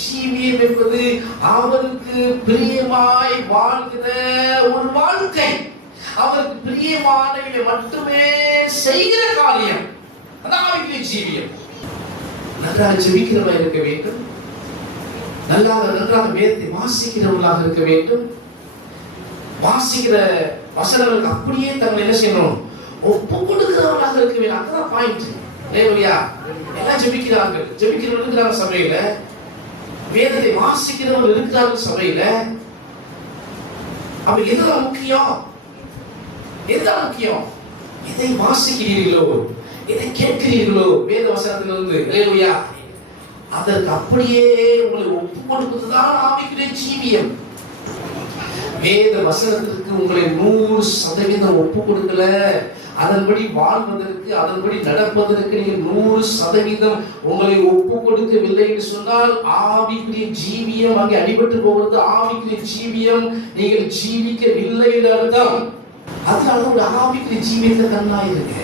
ஜீவியம் என்பது அவருக்கு பிரியமாய் வாழ்கிற ஒரு வாழ்க்கை. அவருக்கு பிரியமானவர்களை மட்டுமே செய்கிற காரியம். அதான் ஆவிக்குரிய ஜீவியம். நன்றாக ஜெபிக்கிறவர்களாக இருக்க வேண்டும். நன்றாக வேதத்தை வாசிக்கிறவர்களாக இருக்க வேண்டும். வாசிக்கிற வசனங்களுக்கு அப்படியே தங்களை என்ன செய்யணும், ஒப்பு கொடுக்கிறவர்களாக இருக்க வேண்டும். அதான் பாயிண்ட். ஹல்லேலூயா. எல்லாம் ஜெபிக்கிறார்கள், ஜெபிக்கிறவர்கள் இருக்கிறாங்க சபையில, வேதத்தை வாசிக்கிறவர்கள் இருக்கிறார்கள் சபையில. அப்ப எதுதான் முக்கியம்? எதுதான் முக்கியம்? எதை வாசிக்கிறீர்களோ, எதை கேட்கிறீர்களோ வேத வசனத்திலிருந்து, ஹல்லேலூயா, அதற்கு அப்படியே உங்களை ஒப்பு கொடுப்பதுதான் ஆவிக்குரிய ஜீவியம். வேத வசனத்திற்கு உங்களை 100% ஒப்பு கொடுக்கல, அதன்படி வாழ்வதற்கு, அதன்படி நடப்பதற்கு நீங்கள் 100% உங்களை ஒப்பு கொடுக்கவில்லை என்று சொன்னால் ஆவிக்குரிய ஜீவியம் அங்கே அடிபட்டு போகிறது. ஆவிக்குரிய ஜீவியம் நீங்கள் ஜீவிக்கவில்லை என்று அர்த்தம். அதனால ஒரு ஆவிக்குரிய ஜீவியத்தை கண்ணாயிருங்க.